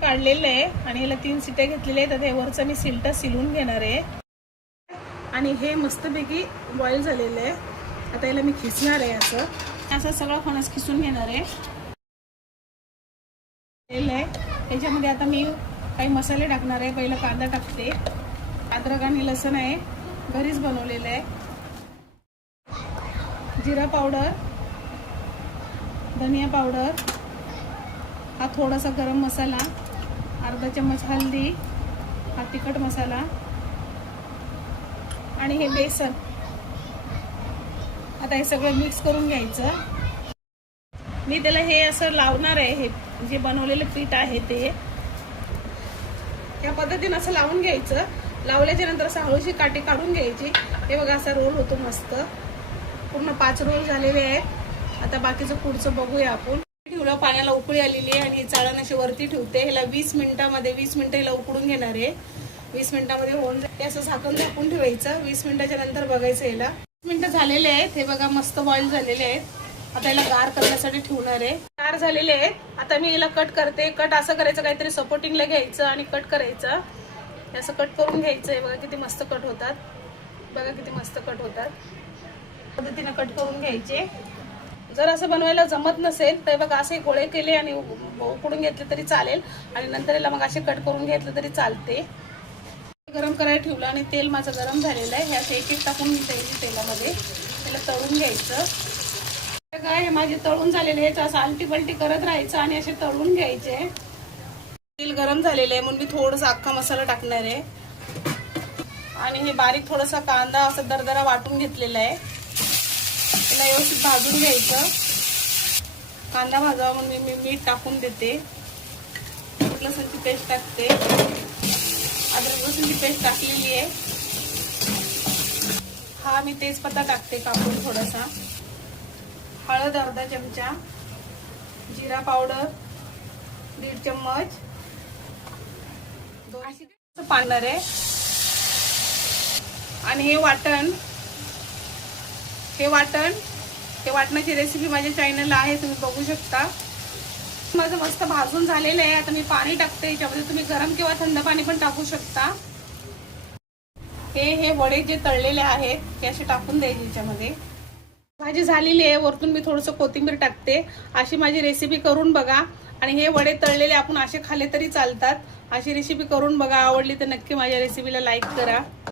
काढलेलं आहे आणि ह्याला 3 शिट्ट्या घेतलेल्या आहेत. आता हे वरचं मी सिलटा सिलून घेणार आहे आणि हे मस्तपैकी बॉईल झालेलं आहे. आता याला मी खिसणार आहे. असं सगळं फणस खिसून घेणार आहे. ह्याच्यामध्ये आता मी काही मसाले टाकणार आहे. पहिला कांदा टाकते. अद्रक आणि लसूण आहे, घरीच बनवलेलं आहे. जिरा पावडर, धनिया पावडर, हा थोडासा गरम मसाला, अर्धा चम्मच हल्दी, हा तिखट मसाला आणि हे बेसन. आता हे सगळं मिक्स करून घ्यायचं. मी त्याला हे असं लावणार आहे. हे जे बनवलेलं पीठ आहे ते या पद्धतीने असं लावून घ्यायचं. लावल्याच्या नंतर असं हळूशी काठी काढून घ्यायची. हे बघा असा रोल होतो मस्त. पूर्ण 5 रोल झालेले आहेत. आता बाकीचं पुढचं बघूया आपण. ठेवलं, पाण्याला उकळी आलेली आहे आणि चाळण अशी वरती ठेवते. ह्याला 20 मिनिटं ह्याला उकळून घेणार आहे. 20 मिनिटामध्ये होऊन जाईल. असं झाकण झाकून ठेवायचं. 20 मिनिटाच्या नंतर बघायचं. ह्याला 20 मिनिटं झालेले आहेत. हे बघा मस्त बॉईल झालेले आहेत. आता याला गार करण्यासाठी ठेवणार आहे. गार झालेले आहेत. आता मी याला कट करते. कट असं करायचं, काहीतरी सपोर्टिंगला घ्यायचं आणि कट करायचं. असं कट करून घ्यायचं आहे. बघा किती मस्त कट होतात. बघा किती मस्त कट होतात. पद्धतीने कट करून घ्यायचे. जर असं बनवायला जमत नसेल तर बघा असे गोळे केले आणि उकडून घेतले तरी चालेल आणि नंतर याला मग असे कट करून घेतले तरी चालते. गरम करायला ठेवलं आणि तेल माझं गरम झालेलं आहे. हे असं एक एक टाकून द्यायचे तेलामध्ये. त्याला तळून घ्यायचं. काय हे माझे तळून झालेले आहेत. असं आलटी पलटी करत राहायचं आणि असे तळून घ्यायचे. तेल गरम झालेलं आहे म्हणून मी थोडंसं अख्खा मसाला टाकणार आहे आणि हे बारीक थोडासा कांदा असं दरदरा वाटून घेतलेला आहे. त्याला व्यवस्थित भाजून घ्यायचं. कांदा भाजावा म्हणून मी मीठ टाकून देते. लसूणची पेस्ट टाकते. अद्रक लसूणची पेस्ट टाकलेली आहे. हा मी तेजपत्ता टाकते कापून थोडासा. हळद अर्धा चमचा, जिरा पावडर 1.5 चम्मच, पाणार आहे आणि हे वाटणाची रेसिपी माझ्या चॅनलला आहे, तुम्ही बघू शकता. माझं मस्त भाजून झालेलं आहे. आता मी पाणी टाकते. याच्यामध्ये तुम्ही गरम किंवा थंड पाणी पण टाकू शकता. हे वडे जे तळलेले आहेत ते असे टाकून द्यायचे याच्यामध्ये. भाजी झालेली आहे. वरतून मी थोडंसं कोथिंबीर टाकते. अशी माझी रेसिपी करून बघा. आणि हे वडे तळलेले आपण असे खाल्ले तरी चालतात. अशी रेसिपी करून बघा. आवडली तर नक्की माझ्या रेसिपीला लाईक करा.